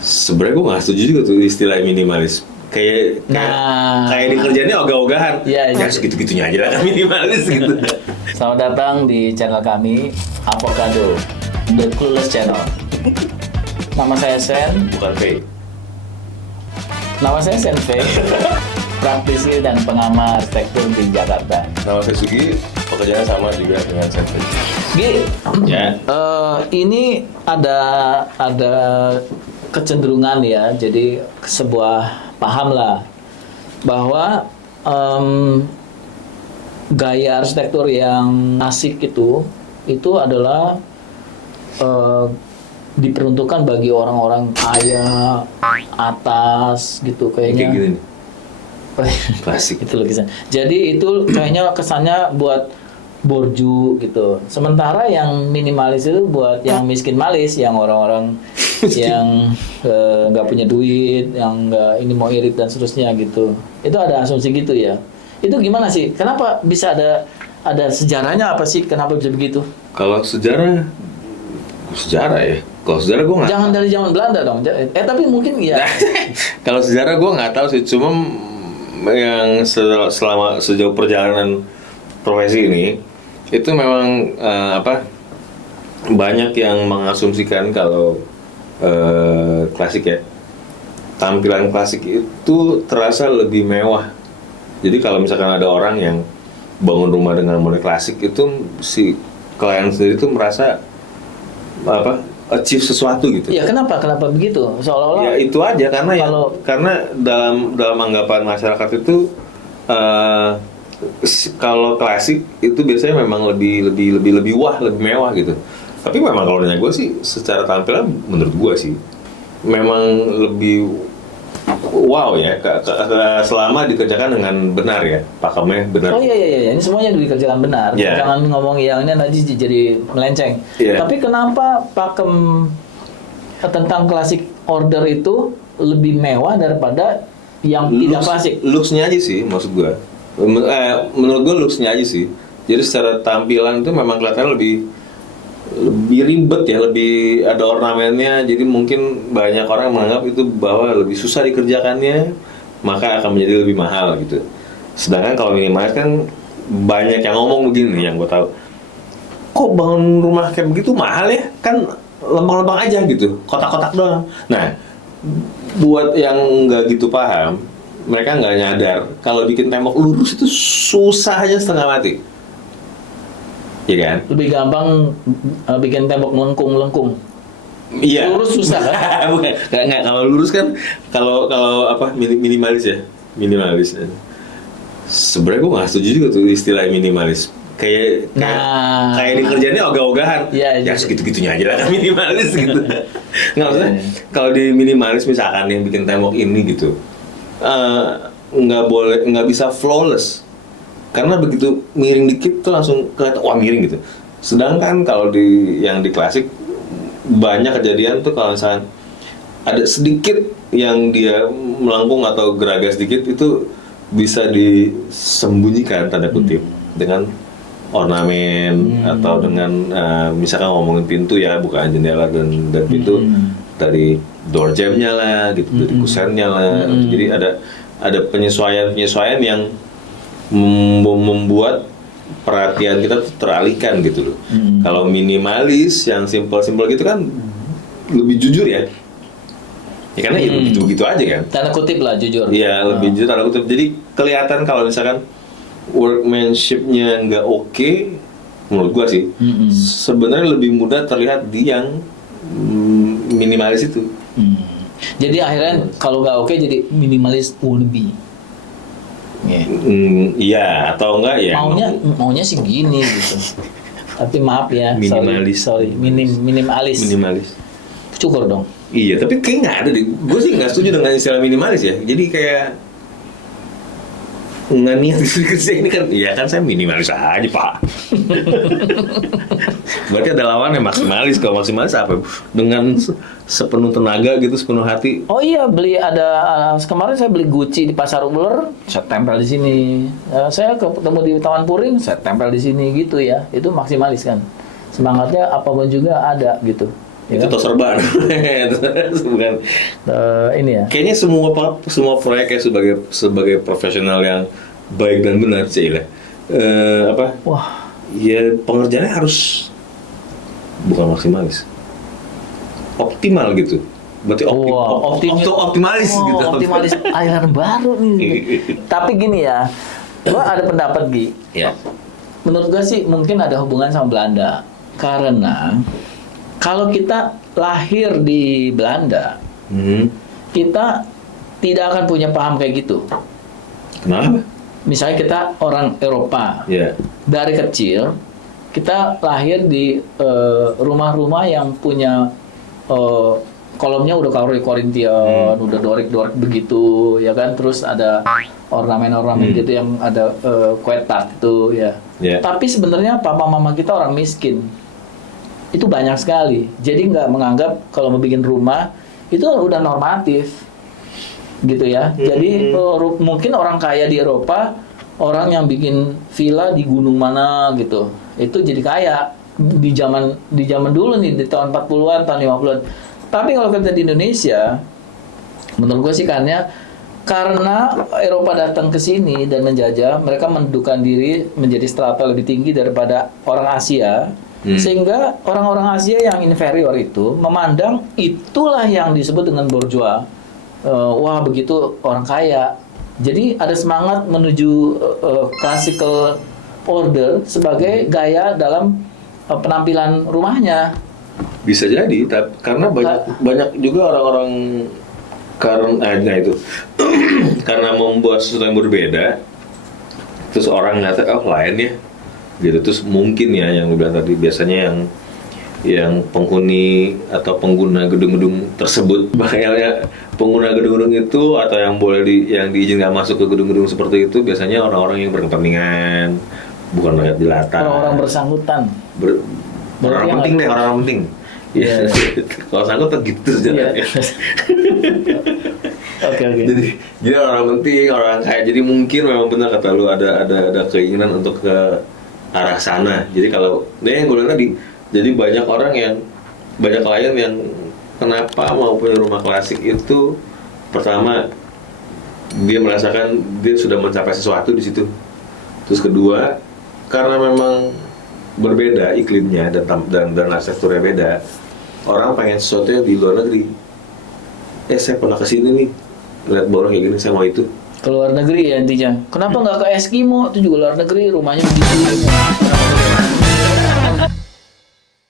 Sebenarnya gue nggak setuju juga tuh istilah minimalis. Kayak di kerjaannya ogah-ogahan. Iya, Ya segitu-gitunya aja lah kan minimalis gitu. Selamat datang di channel kami, Avocado, The Clueless Channel. Nama saya Sen. Bukan V. Nama saya Sen V. Praktisi dan pengamat arsitektur di Jakarta. Nama saya Sugi. Pekerjaannya sama juga dengan Senve. Gi, Ya. ini ada kecenderungan ya, jadi sebuah paham lah bahwa gaya arsitektur yang asik itu adalah diperuntukkan bagi orang-orang kaya atas gitu Kayak kayaknya. gini nih. Klasik. Itu lukisan. Jadi itu kayaknya kesannya buat borju gitu. Sementara yang minimalis itu buat yang miskin malis, yang orang-orang yang nggak punya duit, yang nggak ini mau irit dan seterusnya gitu. Itu ada asumsi gitu ya. Itu gimana sih? Kenapa bisa ada sejarahnya apa sih? Kenapa bisa begitu? Kalau sejarah ya. Kalau sejarah gue nggak. Jangan dari zaman Belanda dong. Tapi mungkin ya. Kalau sejarah gue nggak tahu sih. Cuma yang selama sejauh perjalanan profesi ini itu memang banyak yang mengasumsikan kalau klasik ya, tampilan klasik itu terasa lebih mewah. Jadi kalau misalkan ada orang yang bangun rumah dengan model klasik itu si klien sendiri itu merasa achieve sesuatu gitu. Ya kenapa begitu? Seolah-olah Ya itu aja karena dalam anggapan masyarakat itu kalau klasik itu biasanya memang lebih wah, lebih mewah gitu. Tapi memang kalau nanya gue sih secara tampilan menurut gue sih memang lebih wow ya selama dikerjakan dengan benar ya, pakemnya benar. Oh iya, ini semuanya dikerjakan benar. Yeah. Jangan ngomong yang ini nanti jadi melenceng. Yeah. Tapi kenapa pakem tentang klasik order itu lebih mewah daripada yang tidak klasik? Looks-nya aja sih maksud gue. Menurut gue looks-nya aja sih. Jadi secara tampilan itu memang kelihatannya lebih ribet ya, lebih ada ornamennya. Jadi mungkin banyak orang menganggap itu bahwa lebih susah dikerjakannya, maka akan menjadi lebih mahal gitu. Sedangkan kalau minimalis kan banyak yang ngomong begini yang gue tahu. Kok bangun rumah kayak begitu mahal ya? Kan lempang-lempang aja gitu, kotak-kotak doang. Nah, buat yang nggak gitu paham, mereka nggak nyadar kalau bikin tembok lurus itu susah aja setengah mati. Iya kan? Lebih gampang bikin tembok melengkung. Iya. Lurus susah kan? Bukan. Nggak, kalau lurus kan kalau minimalis ya. Minimalis. Sebenarnya gue nggak setuju juga tuh istilah minimalis. Kayak di kerjaannya ogah-ogahan. Iya. Ya segitu-gitunya aja lah kan minimalis gitu. Nggak maksudnya kalau di minimalis misalkan yang bikin tembok ini gitu, nggak bisa flawless. Karena begitu miring dikit tuh langsung kelihatan wah miring gitu. Sedangkan kalau yang di klasik banyak kejadian tuh kalau misalkan ada sedikit yang dia melengkung atau geragas sedikit itu bisa disembunyikan tanda kutip dengan ornamen atau dengan misalkan ngomongin pintu ya, bukan jendela dan pintu dari door jamb-nya lah gitu, dari kusennya lah. Jadi ada penyesuaian yang membuat perhatian kita tuh teralihkan gitu loh. Kalau minimalis yang simple gitu kan lebih jujur ya. Ya karena ya begitu aja kan. Tanda kutip lah jujur. Iya, lebih jujur tanda kutip. Jadi kelihatan kalau misalkan workmanship-nya nggak oke, menurut gua sih sebenarnya lebih mudah terlihat di yang minimalis itu. Jadi akhirnya kalau nggak oke jadi minimalis wannabe. Iya atau enggak ya? Maunya sih gini gitu. Tapi maaf ya, minimalis. sorry. Minimalis. Cukur dong. Iya, tapi kayak nggak ada deh. Gue sih nggak setuju dengan istilah minimalis ya. Jadi kayak nggak niat kerja ini kan, ya kan saya minimalis aja pak. Berarti ada lawannya maksimalis. Kalau maksimalis apa? Dengan sepenuh tenaga gitu, sepenuh hati. Oh iya, kemarin saya beli Gucci di Pasar Uler, saya tempel di sini. Saya ketemu di Taman Puring, saya tempel di sini gitu ya. Itu maksimalis kan. Semangatnya apapun juga ada gitu. Itu tos serba. Bukan. Ini ya. Kayaknya semua proyek ya sebagai profesional yang baik dan benar sih lah. Wah, Ya pengerjaannya harus bukan maksimalis, optimal gitu. Berarti optimalis gitu. Optimalis aliran baru nih. Tapi gini ya, gua ada pendapat Gi. Ya. Menurut gua sih mungkin ada hubungan sama Belanda. Karena kalau kita lahir di Belanda, kita tidak akan punya paham kayak gitu. Kenapa? Misalnya kita orang Eropa, Ya. dari kecil kita lahir di rumah-rumah yang punya kolomnya udah Korintian, udah dorik-dorik begitu, ya kan? Terus ada ornamen-ornamen gitu yang ada kuetak tuh, ya. Yeah. Tapi sebenarnya papa mama kita orang miskin. Itu banyak sekali. Jadi nggak menganggap kalau mau bikin rumah itu udah normatif, gitu ya. Jadi mungkin orang kaya di Eropa, orang yang bikin villa di gunung mana gitu, itu jadi kaya di zaman dulu nih, di tahun 40-an, tahun 50-an. Tapi kalau kita di Indonesia, menurut gue sih karena Eropa datang ke sini dan menjajah, mereka mendudukan diri menjadi strata lebih tinggi daripada orang Asia, sehingga orang-orang Asia yang inferior itu memandang itulah yang disebut dengan bourgeois. Wah, begitu orang kaya. Jadi ada semangat menuju classical order sebagai gaya dalam penampilan rumahnya. Bisa jadi, karena banyak juga orang-orang karena itu karena membuat sesuatu yang berbeda, terus orang ngata lain ya, gitu. Terus mungkin ya yang lu bilang tadi, biasanya yang penghuni atau pengguna gedung-gedung tersebut, makanya pengguna gedung-gedung itu atau yang yang diizinkan masuk ke gedung-gedung seperti itu biasanya orang-orang yang berkepentingan, bukan rakyat jelata. Orang-orang bersangkutan. Orang penting deh, orang penting. Iya. Kalau sangkut tuh gitu sebenarnya. Oke. Jadi orang penting, orang kaya. Jadi mungkin memang benar kata lu, ada keinginan untuk ke arah sana. Jadi kalau yang gue bilang tadi, jadi banyak klien yang kenapa mau punya rumah klasik itu, pertama dia merasakan dia sudah mencapai sesuatu di situ. Terus kedua, karena memang berbeda iklimnya dan arsitekturnya beda, orang pengen sesuatu yang di luar negeri. Saya pernah kesini nih, lihat borong kayak gini, saya mau itu. Ke luar negeri ya intinya. Kenapa nggak ke Eskimo? Itu juga luar negeri, rumahnya begitu.